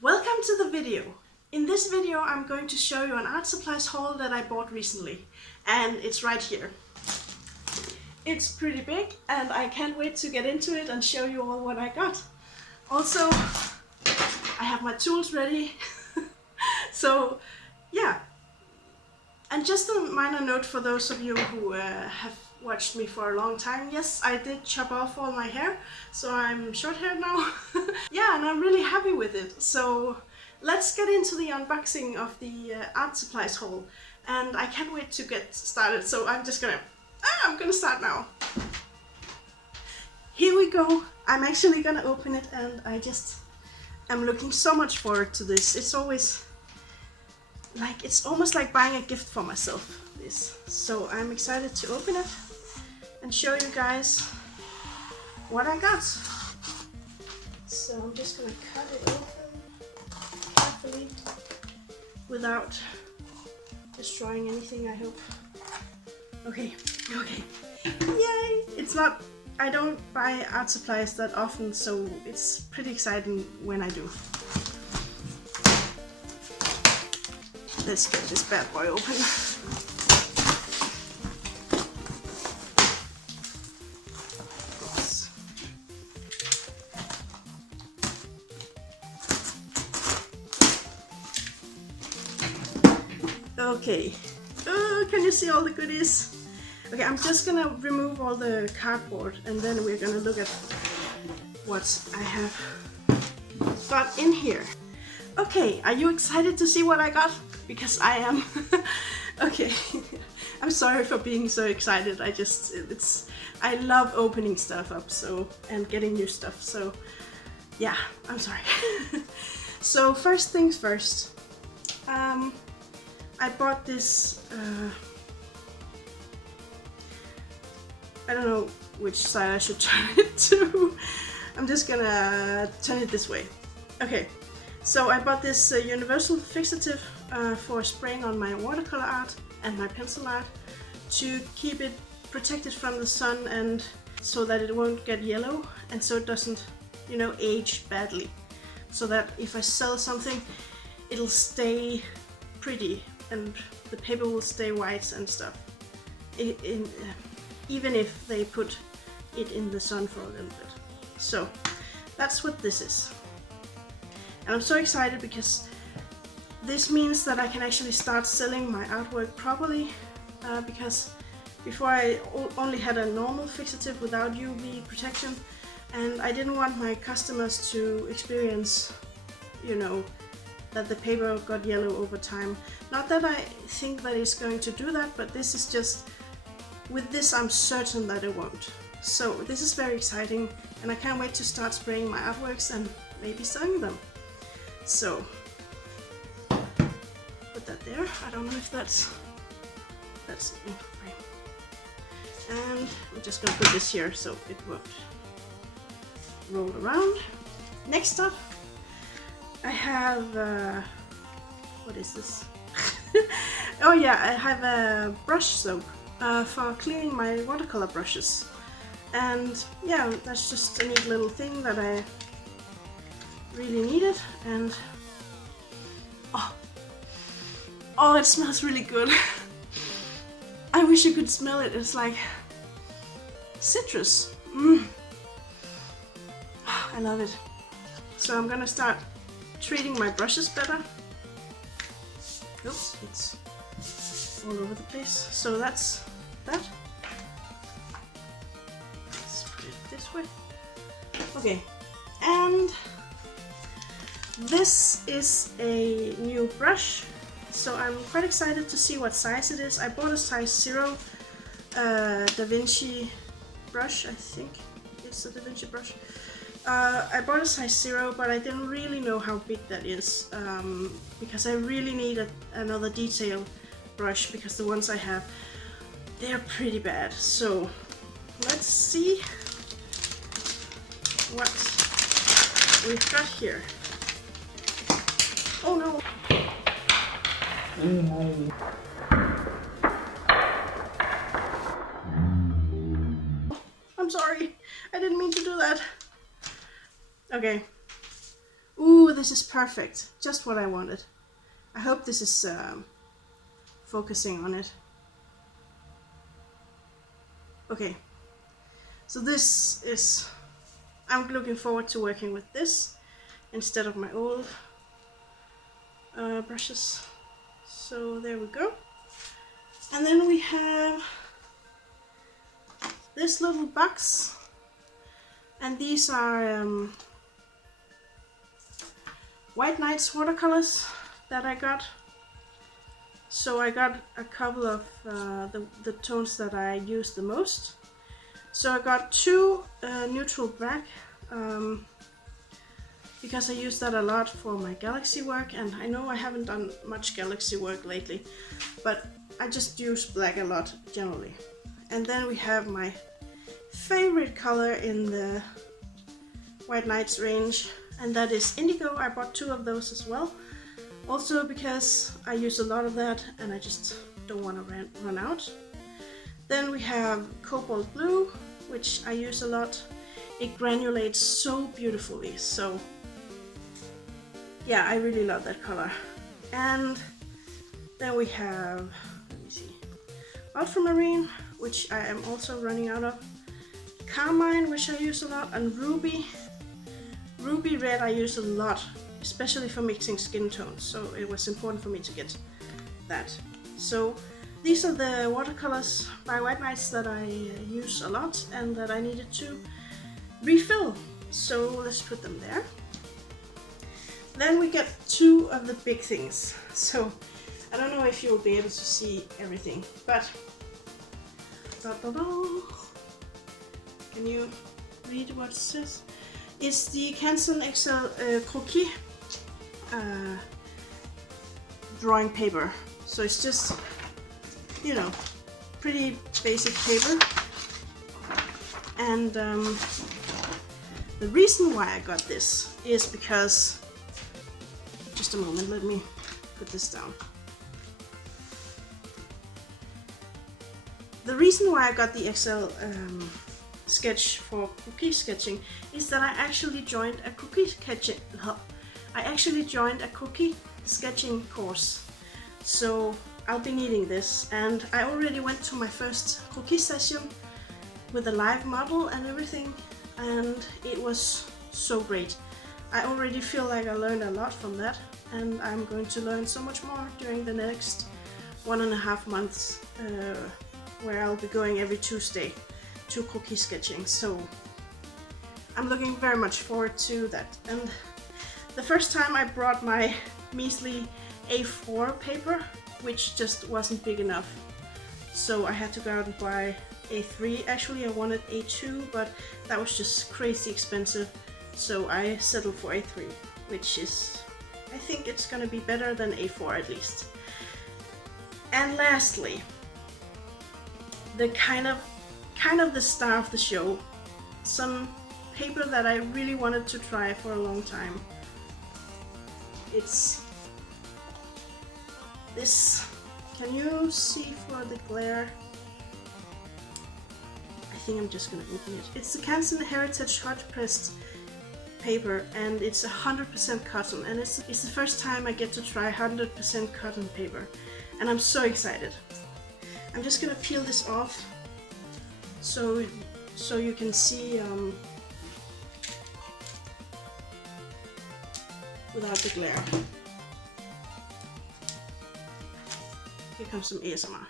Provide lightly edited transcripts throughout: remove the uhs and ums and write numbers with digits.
Welcome to the video. In this video I'm going to show you an art supplies haul that I bought recently, and it's right here. It's pretty big and I can't wait to get into it and show you all what I got. Also, I have my tools ready. So yeah, and just a minor note for those of you who have watched me for a long time. Yes, I did chop off all my hair, so I'm short haired now. Yeah, and I'm really happy with it. So let's get into the unboxing of the art supplies haul, and I can't wait to get started. So I'm gonna start now. Here we go. I'm actually gonna open it, and I'm looking so much forward to this. It's almost like buying a gift for myself, this. So I'm excited to open it and show you guys what I got. So I'm just gonna cut it open carefully without destroying anything, I hope. Okay. Yay! I don't buy art supplies that often, so it's pretty exciting when I do. Let's get this bad boy open. Oops. Okay. Oh, can you see all the goodies? Okay, I'm just gonna remove all the cardboard and then we're gonna look at what I have got in here. Okay, are you excited to see what I got? Because I am. Okay, I'm sorry for being so excited. I love opening stuff up, and getting new stuff. So yeah, I'm sorry. So first things first, I bought this. I don't know which side I should turn it to. I'm just gonna turn it this way. Okay. So I bought this universal fixative for spraying on my watercolor art and my pencil art to keep it protected from the sun, and so that it won't get yellow and so it doesn't, age badly. So that if I sell something, it'll stay pretty and the paper will stay white and stuff. Even if they put it in the sun for a little bit. So that's what this is. And I'm so excited because this means that I can actually start selling my artwork properly, because before I only had a normal fixative without UV protection, and I didn't want my customers to experience, that the paper got yellow over time. Not that I think that it's going to do that, but this is just, with this I'm certain that it won't. So this is very exciting and I can't wait to start spraying my artworks and maybe selling them. So, put that there. I don't know if that's right. And I'm just gonna put this here so it won't roll around. Next up, I have, what is this? Oh yeah, I have a brush soap for cleaning my watercolor brushes. And yeah, that's just a neat little thing that I really needed. And oh, it smells really good. I wish you could smell it. It's like citrus. I love it. So I'm gonna start treating my brushes better. Oops, it's all over the place. So that's that. Let's put it this way. Okay, and this is a new brush, so I'm quite excited to see what size it is. I bought a size 0 Da Vinci brush, I think it's a Da Vinci brush. I bought a size 0, but I didn't really know how big that is, because I really need another detail brush, because the ones I have, they're pretty bad. So let's see what we've got here. Oh no! I'm sorry, I didn't mean to do that. Okay. Ooh, this is perfect. Just what I wanted. I hope this is focusing on it. Okay. So this is... I'm looking forward to working with this instead of my old brushes. So there we go. And then we have this little box. And these are White Nights watercolors that I got. So I got a couple of the tones that I use the most. So I got two neutral black because I use that a lot for my galaxy work, and I know I haven't done much galaxy work lately, but I just use black a lot generally. And then we have my favorite color in the White Nights range, and that is indigo. I bought two of those as well, also because I use a lot of that and I just don't want to run out. Then we have cobalt blue, which I use a lot. It granulates so beautifully, so yeah, I really love that color. And then we have, let me see, ultramarine, which I am also running out of. Carmine, which I use a lot, and ruby. Ruby red I use a lot, especially for mixing skin tones, so it was important for me to get that. So these are the watercolors by White Nights that I use a lot and that I needed to refill. So let's put them there. Then we get two of the big things. So I don't know if you'll be able to see everything, but can you read what it says? It's the Canson XL Croquis drawing paper. So it's just, you know, pretty basic paper. And the reason why I got this is because, just a moment, let me put this down. The reason why I got the XL sketch for cookie sketching is that I actually joined a cookie sketching course. So I'll be needing this, and I already went to my first cookie session with a live model and everything, and it was so great. I already feel like I learned a lot from that, and I'm going to learn so much more during the next 1.5 months where I'll be going every Tuesday to cookie sketching. So I'm looking very much forward to that. And the first time I brought my measly A4 paper, which just wasn't big enough, so I had to go out and buy A3. Actually I wanted A2, but that was just crazy expensive, so I settled for A3, which is, I think it's gonna be better than A4 at least. And lastly, the kind of the star of the show, some paper that I really wanted to try for a long time. It's this. Can you see for the glare? I think I'm just gonna open it. It's the Canson Heritage Hot Pressed paper, and it's 100% cotton, and it's the first time I get to try 100% cotton paper, and I'm so excited. I'm just gonna peel this off so you can see without the glare. Here comes some ASMR.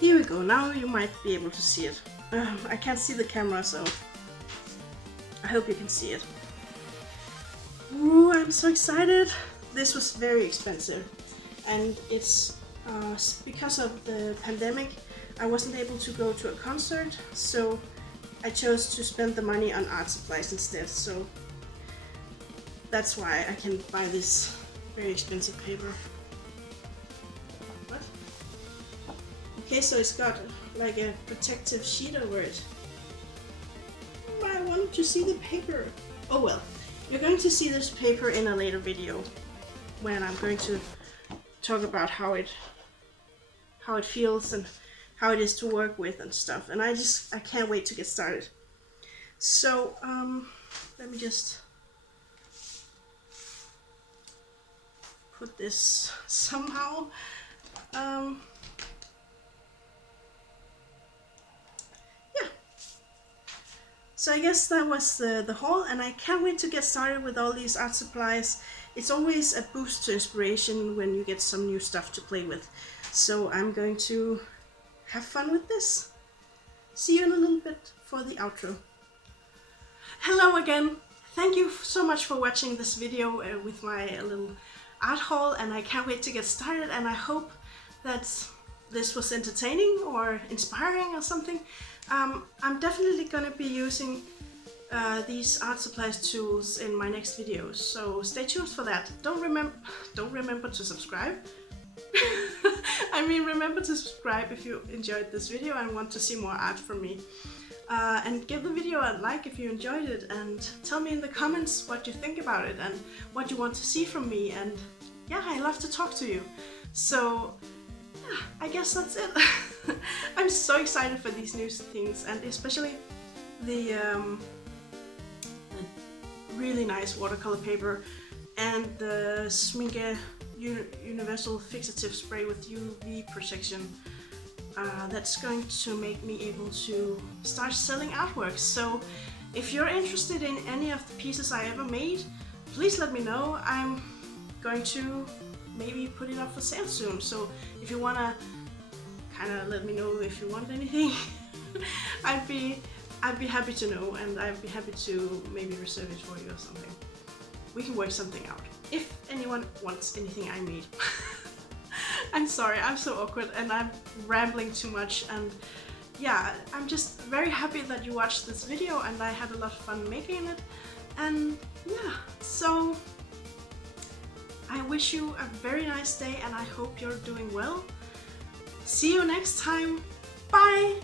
Here we go, now you might be able to see it. I can't see the camera, so I hope you can see it. Ooh, I'm so excited! This was very expensive, and it's because of the pandemic I wasn't able to go to a concert, so I chose to spend the money on art supplies instead, so that's why I can buy this very expensive paper. What? Okay, so it's got like a protective sheet over it. wanted to see the paper. Oh well, you're going to see this paper in a later video when I'm going to talk about how it feels and how it is to work with and stuff. And I can't wait to get started. So let me just put this somehow. So I guess that was the haul, and I can't wait to get started with all these art supplies. It's always a boost to inspiration when you get some new stuff to play with. So I'm going to have fun with this. See you in a little bit for the outro. Hello again. Thank you so much for watching this video with my little art haul, and I can't wait to get started, and I hope that this was entertaining or inspiring or something. I'm definitely gonna be using these art supplies tools in my next videos, so stay tuned for that. Don't remember to subscribe. I mean, remember to subscribe if you enjoyed this video and want to see more art from me. And give the video a like if you enjoyed it, and tell me in the comments what you think about it and what you want to see from me. And yeah, I love to talk to you. So yeah, I guess that's it. I'm so excited for these new things, and especially the really nice watercolor paper and the Schmincke Universal Fixative Spray with UV protection. That's going to make me able to start selling artworks. So if you're interested in any of the pieces I ever made, please let me know. I'm going to maybe put it up for sale soon. So if you wanna kind of let me know if you want anything, I'd be happy to know, and I'd be happy to maybe reserve it for you or something. We can work something out if anyone wants anything I made. I'm sorry, I'm so awkward and I'm rambling too much, and yeah, I'm just very happy that you watched this video, and I had a lot of fun making it. And yeah, so I wish you a very nice day, and I hope you're doing well. See you next time. Bye!